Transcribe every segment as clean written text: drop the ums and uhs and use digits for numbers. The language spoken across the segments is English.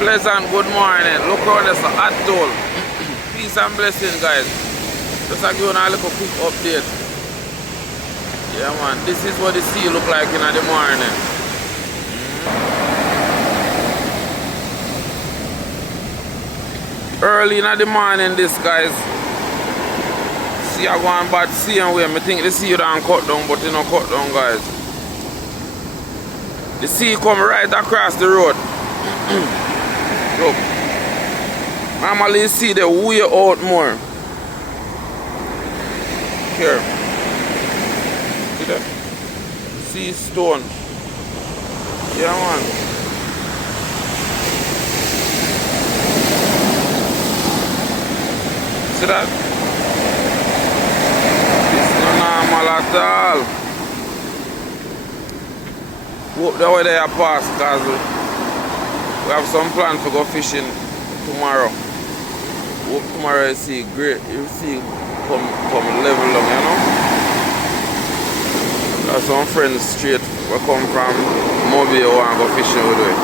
Pleasant good morning. Look around this atoll. Peace and blessing, guys. Just to give you a little quick update. Yeah, man. This is what the sea look like in the morning. Early in the morning, this, guys. See, I going bad same way. I think the sea don't cut down, but it don't cut down, guys. The sea come right across the road. Look. Normally you see the way out more. Here. See that? See stone. Yeah, man. See that? It's not normal at all. Hope the way they are past, because we have some plan to go fishing tomorrow. Hope tomorrow you see great, you see come level up, you know. There's some friends straight we come from Mobile want to go fishing with it.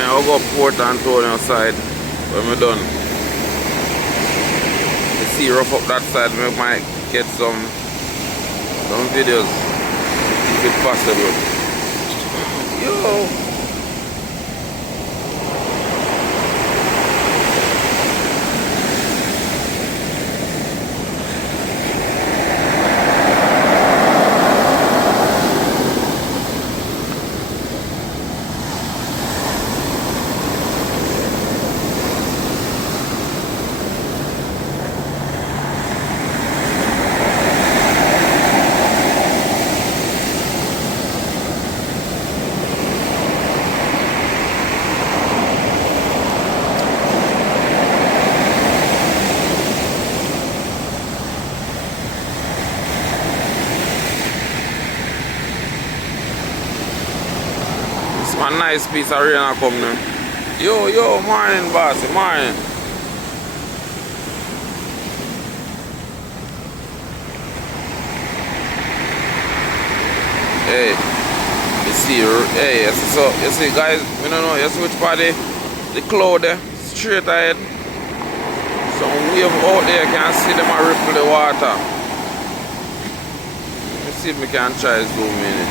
I'll go Port Antonio side when we're done. You see rough up that side, we might get some videos if it's possible. Yo! A nice piece of rain come now. Yo, morning, boss, morning. Hey, you see, hey, so you see, guys, we don't know, you see which part the cloud there, straight ahead. Some wave out there, you can see them ripple the water. Let me see if we can try zoom in it.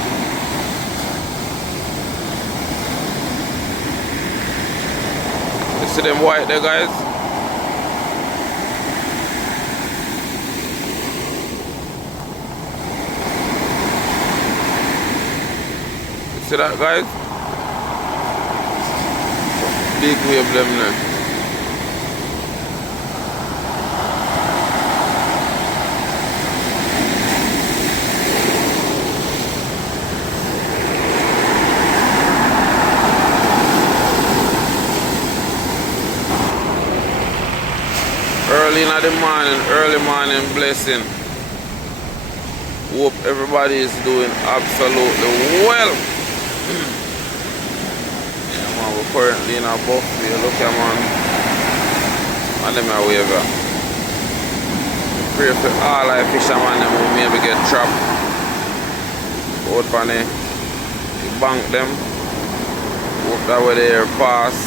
See them white there, guys? You see that, guys? Big wave them there. Early morning blessing. Hope everybody is doing absolutely well. Yeah, man, we're currently in a buffet. Look at man. And them are waving. Pray for all our fishermen them who maybe get trapped out on the bank them. Hope that way they pass.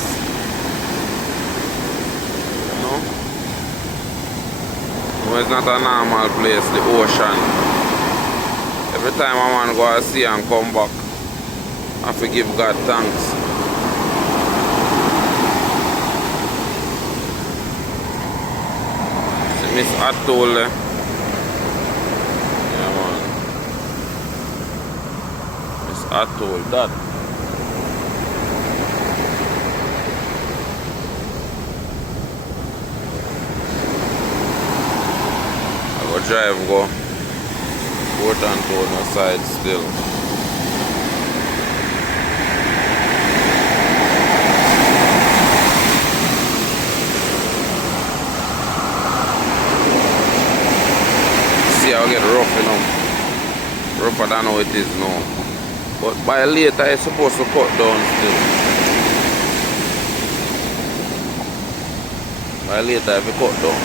It's not a normal place, the ocean. Every time I want to go and see and come back, I have to give God thanks. See Miss Atoll there. Yeah, man. Miss Atoll, that. Drive go Port Antonio side still. rough, you know. Rougher than how it is now. But by later it's supposed to cut down still. By later if it cut down.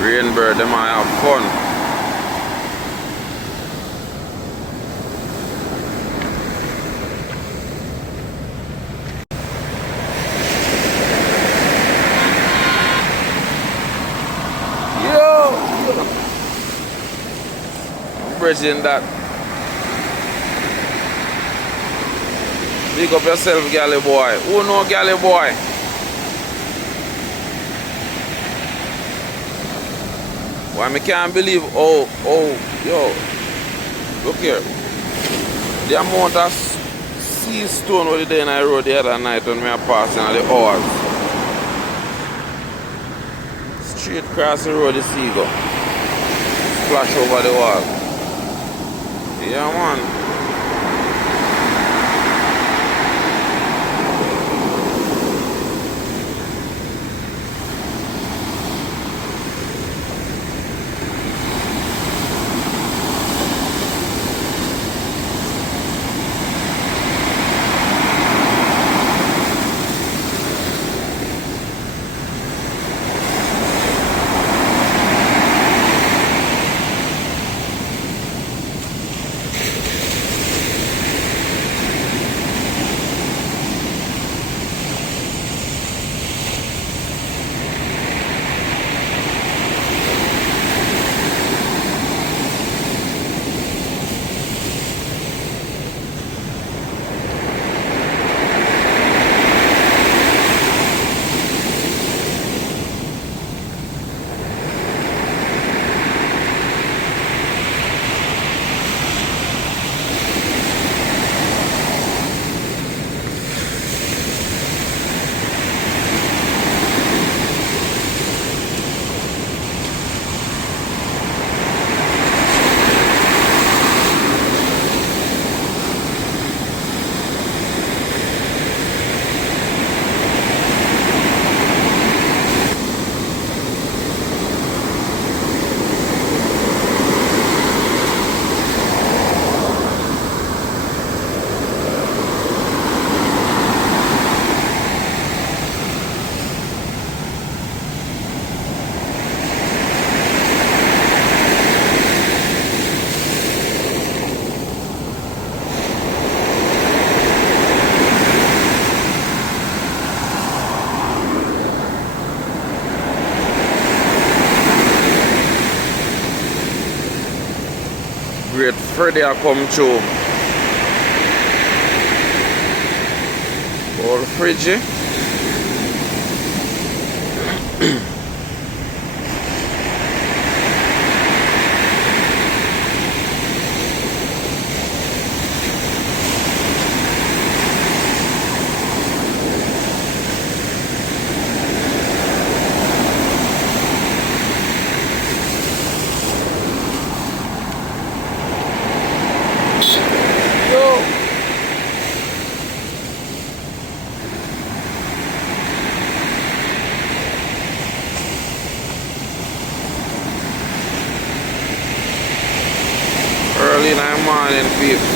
Rainbird, they might have fun. Yo! I'm bridging that. Pick up yourself, galley boy. Who know galley boy? Why I can't believe, yo, look here. The amount of sea stone over there in I road the other night when we are passing on the oars. Straight across the road the sea go. Splash over the wall. Yeah man. Great Freddy I come through. Old Fridgy. Early in the morning, people.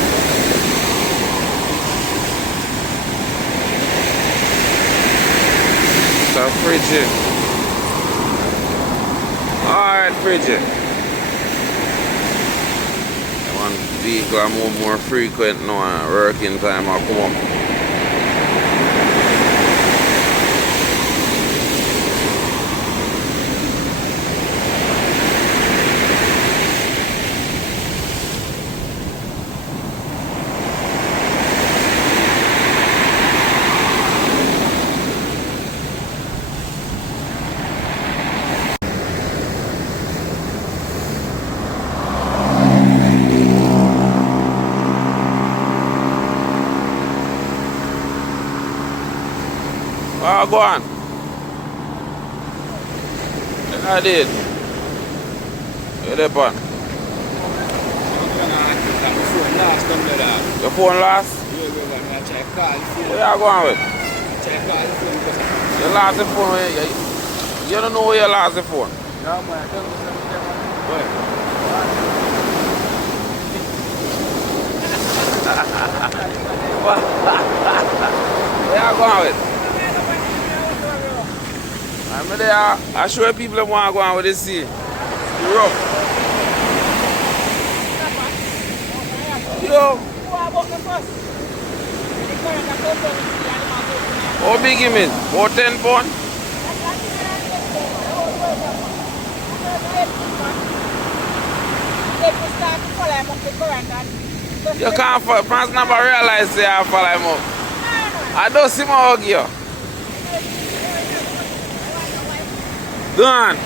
It's a Fridgy. Alright, Fridgy. One vehicle I move more frequent now and working time I come up. Oh, go on. I did. You're there, pan. Your phone last? Yeah, Where you going with? You lost the phone. You don't know where you lost the phone. Yeah, boy, I don't know something. Where? Where you going with? I'm there. I show people that want to go on with the sea. The rough. Yo. How big you mean? About 10 pounds? You can't fall. Fans never realize they have fall him up. I don't see my hug you. Go on.